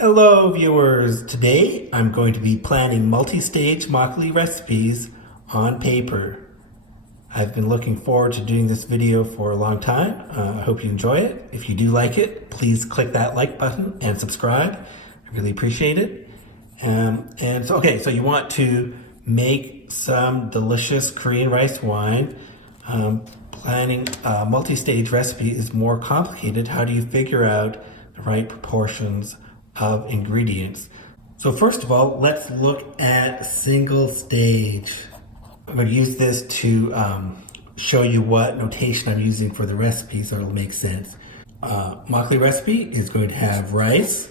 Hello viewers, today I'm going to be planning multi-stage makgeolli recipes on paper. I've been looking forward to doing this video for a long time. I hope you enjoy it. If you do like it, please click that like button and subscribe. I really appreciate it. So you want to make some delicious Korean rice wine. Planning a multi-stage recipe is more complicated. How do you figure out the right proportions of ingredients? So first of all, let's look at single stage. I'm going to use this to show you what notation I'm using for the recipe so it'll make sense. Makgeolli recipe is going to have rice,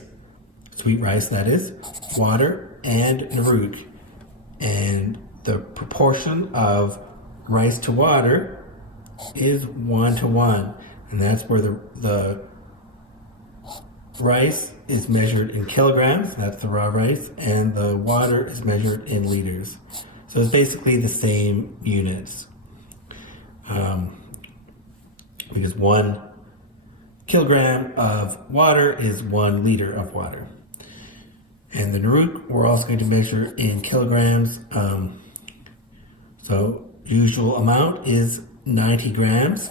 sweet rice that is, water, and nuruk. And the proportion of rice to water is 1:1. And that's where the rice is measured in kilograms, that's the raw rice, and the water is measured in liters. So it's basically the same units. Because 1 kilogram of water is 1 liter of water. And the nuruk, we're also going to measure in kilograms. So usual amount is 90 grams.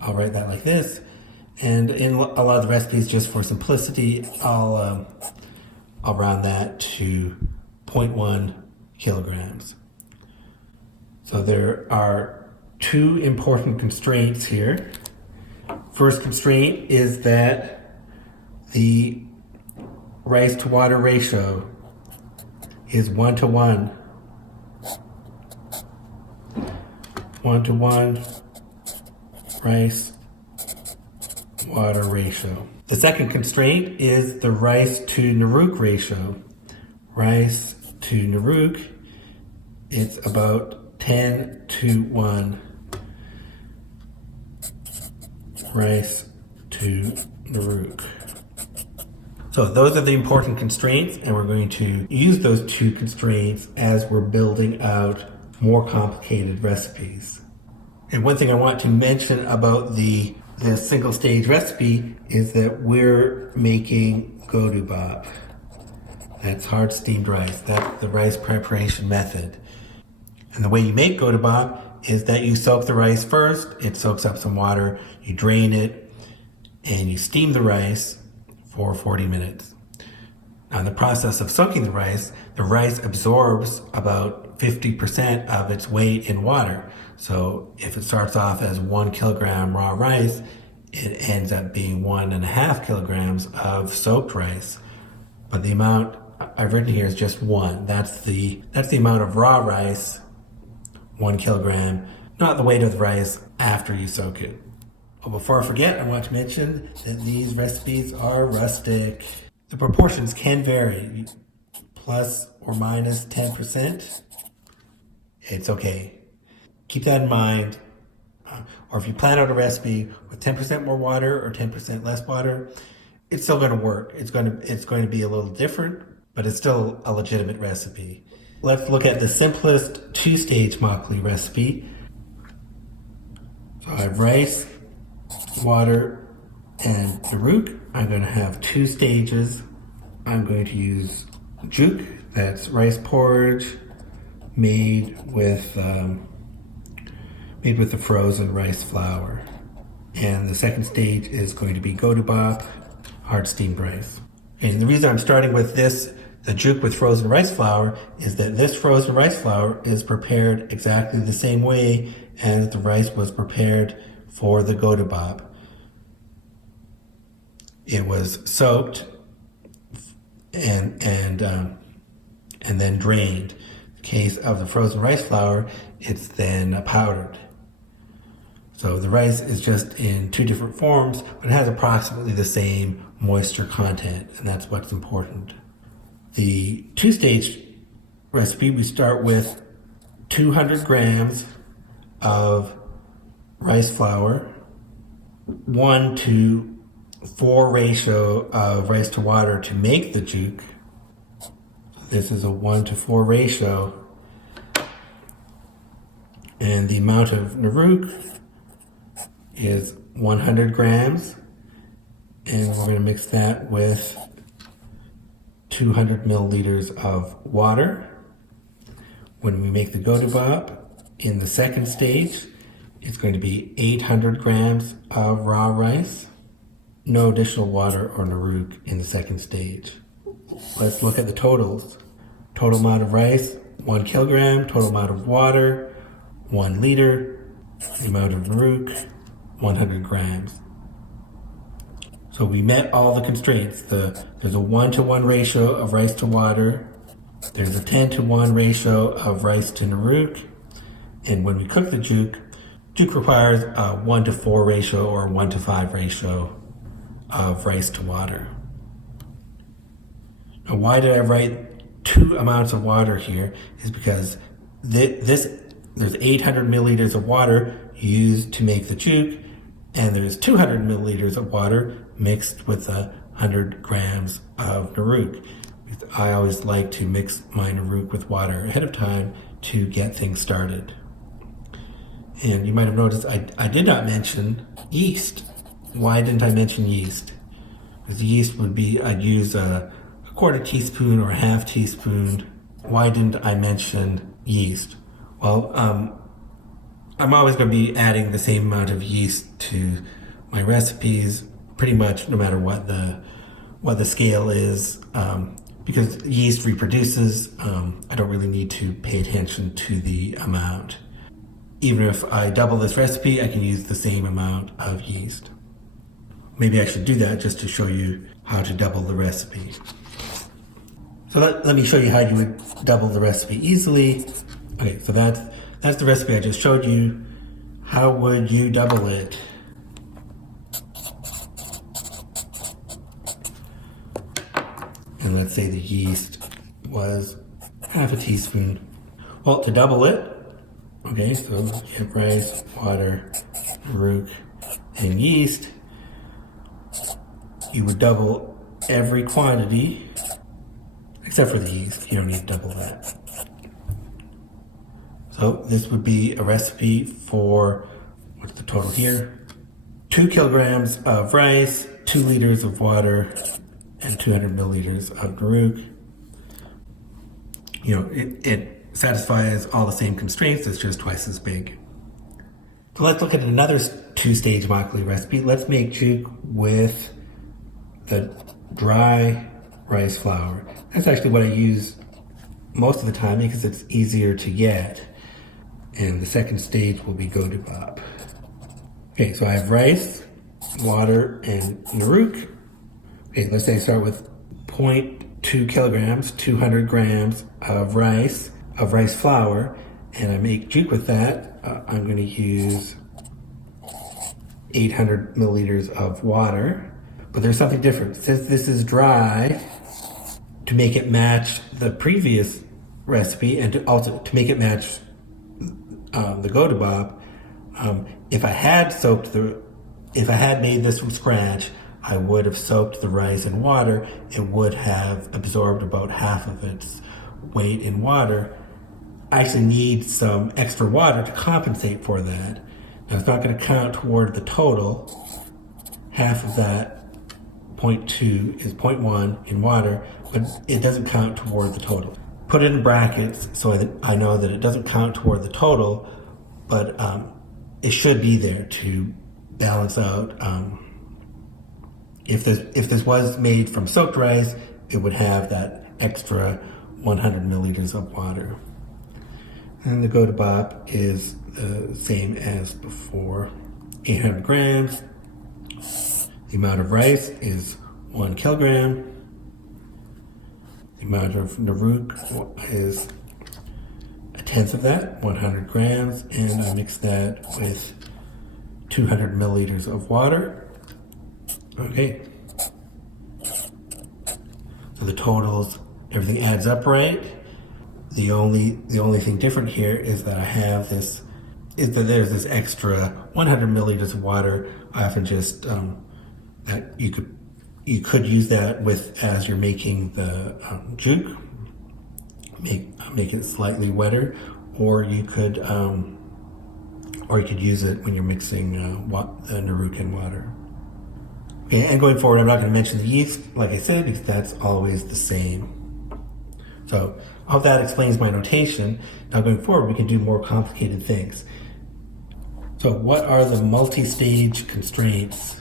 I'll write that like this. And in a lot of the recipes, just for simplicity, I'll round that to 0.1 kilograms. So there are 2 important constraints here. First constraint is that the rice to water ratio is 1:1. 1:1 rice water ratio. The second constraint is the rice to nuruk ratio. Rice to nuruk, it's about 10:1. Rice to nuruk. So those are the important constraints, and we're going to use those 2 constraints as we're building out more complicated recipes. And one thing I want to mention about the single stage recipe is that we're making godubap. That's hard steamed rice. That's the rice preparation method. And the way you make godubap is that you soak the rice first. It soaks up some water. You drain it and you steam the rice for 40 minutes. Now in the process of soaking the rice absorbs about 50% of its weight in water. So if it starts off as 1 kilogram raw rice, it ends up being 1.5 kilograms of soaked rice. But the amount I've written here is just 1. That's the amount of raw rice, 1 kilogram, not the weight of the rice after you soak it. Oh, before I forget, I want to mention that these recipes are rustic. The proportions can vary, plus or minus 10%. It's okay. Keep that in mind. Or if you plan out a recipe with 10% more water or 10% less water, it's still going to work. It's going to be a little different, but it's still a legitimate recipe. Let's look at the simplest 2-stage makgeolli recipe. So I have rice, water, and nuruk. I'm going to have 2 stages. I'm going to use juk, that's rice porridge, made with the frozen rice flour. And the second stage is going to be godubap, hard steamed rice. And the reason I'm starting with the juk with frozen rice flour, is that this frozen rice flour is prepared exactly the same way as the rice was prepared for the godubap. It was soaked and then drained. In the case of the frozen rice flour, it's then powdered. So the rice is just in 2 different forms, but it has approximately the same moisture content, and that's what's important. The 2-stage recipe, we start with 200 grams of rice flour, 1:4 ratio of rice to water to make the juk. This is a 1:4 ratio. And the amount of nuruk is 100 grams, and we're going to mix that with 200 milliliters of water. When we make the go-to-bop in the second stage, it's going to be 800 grams of raw rice. No additional water or nuruk in the second stage. Let's look at the totals. Total amount of rice, 1 kilogram. Total amount of water, 1 liter. The amount of nuruk, 100 grams. So we met all the constraints. There's a 1-to-1 ratio of rice to water. There's a 10-to-1 ratio of rice to nuruk. And when we cook the juk requires a 1-to-4 ratio or a 1-to-5 ratio of rice to water. Now, why did I write 2 amounts of water here? Is because there's 800 milliliters of water used to make the juk, and there's 200 milliliters of water mixed with 100 grams of nuruk. I always like to mix my nuruk with water ahead of time to get things started. And you might have noticed I did not mention yeast. Why didn't I mention yeast? Because yeast would be, I'd use a quarter teaspoon or a half teaspoon. Why didn't I mention yeast? Well, I'm always going to be adding the same amount of yeast to my recipes, pretty much no matter what the scale is, because yeast reproduces. I don't really need to pay attention to the amount. Even if I double this recipe, I can use the same amount of yeast. Maybe I should do that just to show you how to double the recipe. So let me show you how you would double the recipe easily. Okay, so that's the recipe I just showed you. How would you double it? And let's say the yeast was half a teaspoon. Well, to double it, okay, so you have rice, water, nuruk, and yeast. You would double every quantity, except for the yeast. You don't need to double that. So this would be a recipe for, what's the total here? 2 kilograms of rice, 2 liters of water, and 200 milliliters of nuruk. You know, it satisfies all the same constraints, it's just twice as big. So let's look at another 2-stage makgeolli recipe. Let's make juk with the dry rice flour. That's actually what I use most of the time because it's easier to get. And the second stage will be go-to-bop. Okay, so I have rice, water, and nuruk. Okay, let's say I start with 0.2 kilograms, 200 grams of rice flour, and I make juk with that. I'm going to use 800 milliliters of water. But there's something different. Since this is dry, to make it match the previous recipe and to make it match the go-to-bop, if I had made this from scratch, I would have soaked the rice in water. It would have absorbed about half of its weight in water. I actually need some extra water to compensate for that. Now it's not going to count toward the total. Half of that 0.2 is 0.1 in water, but it doesn't count toward the total. Put it in brackets so that I know that it doesn't count toward the total, but it should be there to balance out. If this was made from soaked rice, it would have that extra 100 milliliters of water. And the go-to-bop is the same as before. 800 grams. The amount of rice is 1 kilogram. The amount of nuruk is a tenth of that, 100 grams, and I mix that with 200 milliliters of water. Okay. So the totals, everything adds up right. The only thing different here is that I have this, is that there's this extra 100 milliliters of water. I often just that you could use that with as you're making the juk, make it slightly wetter, or you could use it when you're mixing the nuruk and water. Okay, and going forward, I'm not going to mention the yeast, like I said, because that's always the same. So I hope that explains my notation. Now going forward, we can do more complicated things. So what are the multi-stage constraints?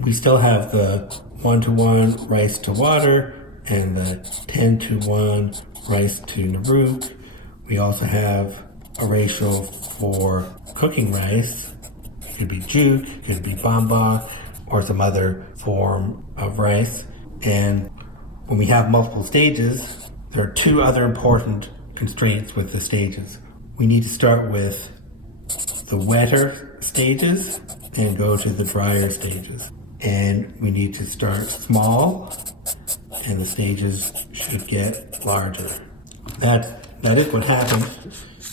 We still have the 1-to-1 rice to water and the 10-to-1 rice to nuruk. We also have a ratio for cooking rice. It could be juk, it could be bambak, or some other form of rice. And when we have multiple stages, there are two other important constraints with the stages. We need to start with the wetter stages and go to the drier stages. And we need to start small, and the stages should get larger. That is what happened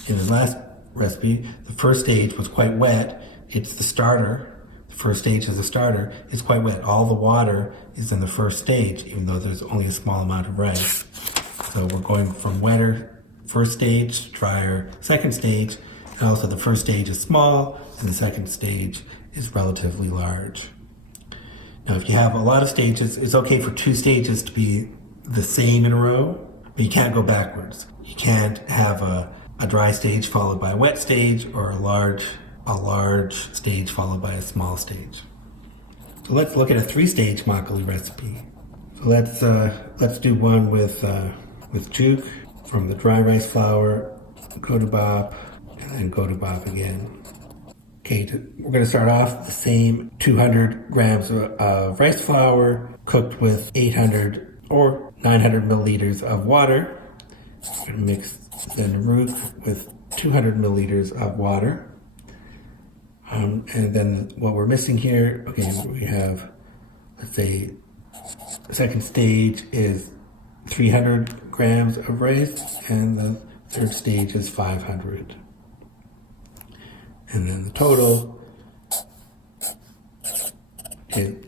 in the last recipe. The first stage was quite wet. It's the starter. The first stage is the starter. It's quite wet. All the water is in the first stage, even though there's only a small amount of rice. So we're going from wetter first stage, drier second stage, and also the first stage is small, and the second stage is relatively large. Now, if you have a lot of stages, it's okay for two stages to be the same in a row, but you can't go backwards. You can't have a dry stage followed by a wet stage, or a large stage followed by a small stage. So let's look at a three-stage makgeolli recipe. So let's do one with juk from the dry rice flour, go to bop, and then go to bop again. Okay, we're going to start off the same 200 grams of rice flour cooked with 800 or 900 milliliters of water. We're going to mix the nuruk with 200 milliliters of water. And then what we're missing here, okay, we have, let's say, the second stage is 300 grams of rice, and the third stage is 500. And then the total is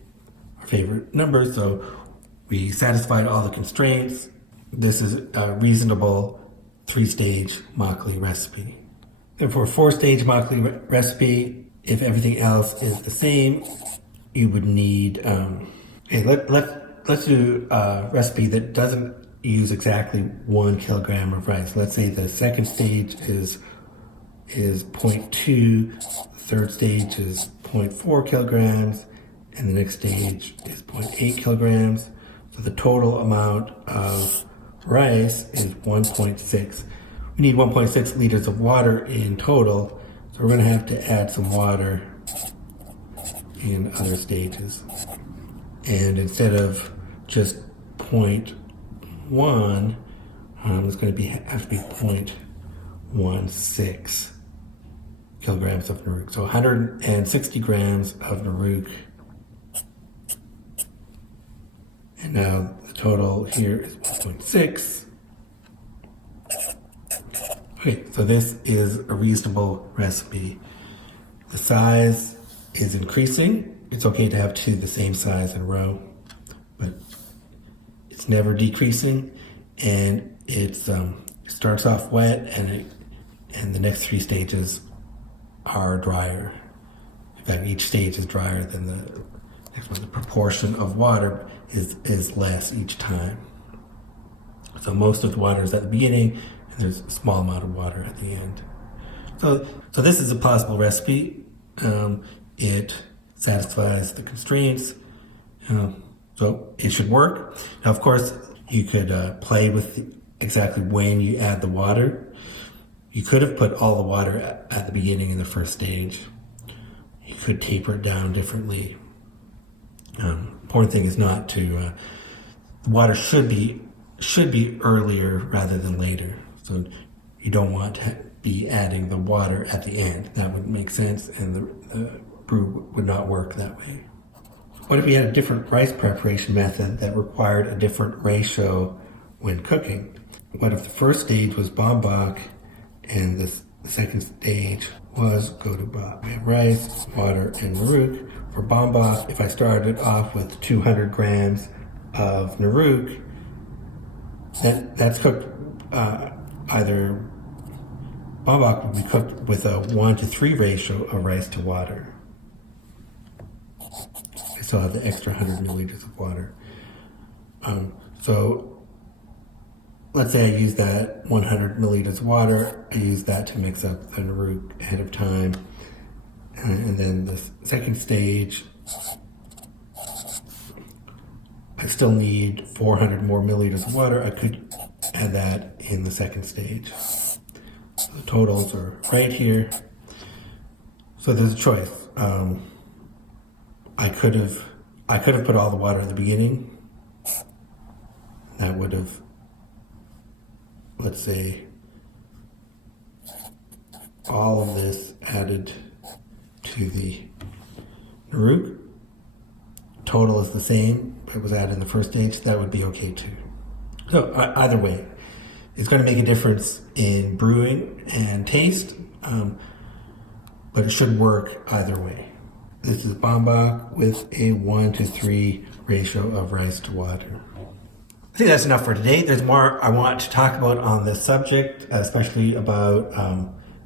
our favorite number, so we satisfied all the constraints. This is a reasonable three-stage makgeolli recipe. And for a four-stage makgeolli recipe, if everything else is the same, you would need, let's do a recipe that doesn't use exactly 1 kilogram of rice. Let's say the second stage is 0.2, the third stage is 0.4 kilograms, and the next stage is 0.8 kilograms. So the total amount of rice is 1.6. We need 1.6 liters of water in total, so we're going to have to add some water in other stages. And instead of just 0.1, it's going to have to be 0.16 kilograms of nuruk. So 160 grams of nuruk. And now the total here is 1.6. Okay, so this is a reasonable recipe. The size is increasing. It's okay to have two the same size in a row, but it's never decreasing, and it starts off wet, and the next three stages are drier. In fact, each stage is drier than the next one. The proportion of water is less each time. So most of the water is at the beginning, and there's a small amount of water at the end. So this is a plausible recipe. It satisfies the constraints, so it should work. Now, of course, you could play with exactly when you add the water. You could have put all the water at the beginning in the first stage. You could taper it down differently. Important thing is not to. The water should be earlier rather than later. So you don't want to be adding the water at the end. That would make sense, and the brew would not work that way. What if we had a different rice preparation method that required a different ratio when cooking? What if the first stage was bambak and the second stage was go to bop? We have rice, water, and nuruk. For bambak, if I started off with 200 grams of nuruk, that's cooked either bambak would be cooked with a 1-to-3 ratio of rice to water. If I still have the extra 100 milliliters of water. So let's say I use that 100 milliliters of water. I use that to mix up the nuruk ahead of time. And then the second stage, I still need 400 more milliliters of water. I could add that in the second stage. So the totals are right here. So there's a choice. I could have put all the water at the beginning. That would have, let's say, all of this added to the nuruk. Total is the same. It was added in the first stage. That would be okay too. So either way, it's going to make a difference in brewing and taste, but it should work either way. This is Baumbach with a 1-to-3 ratio of rice to water. I think that's enough for today. There's more I want to talk about on this subject, especially about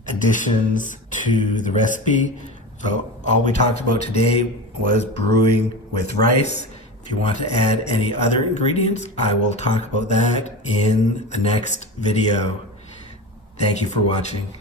additions to the recipe. So all we talked about today was brewing with rice. If you want to add any other ingredients, I will talk about that in the next video. Thank you for watching.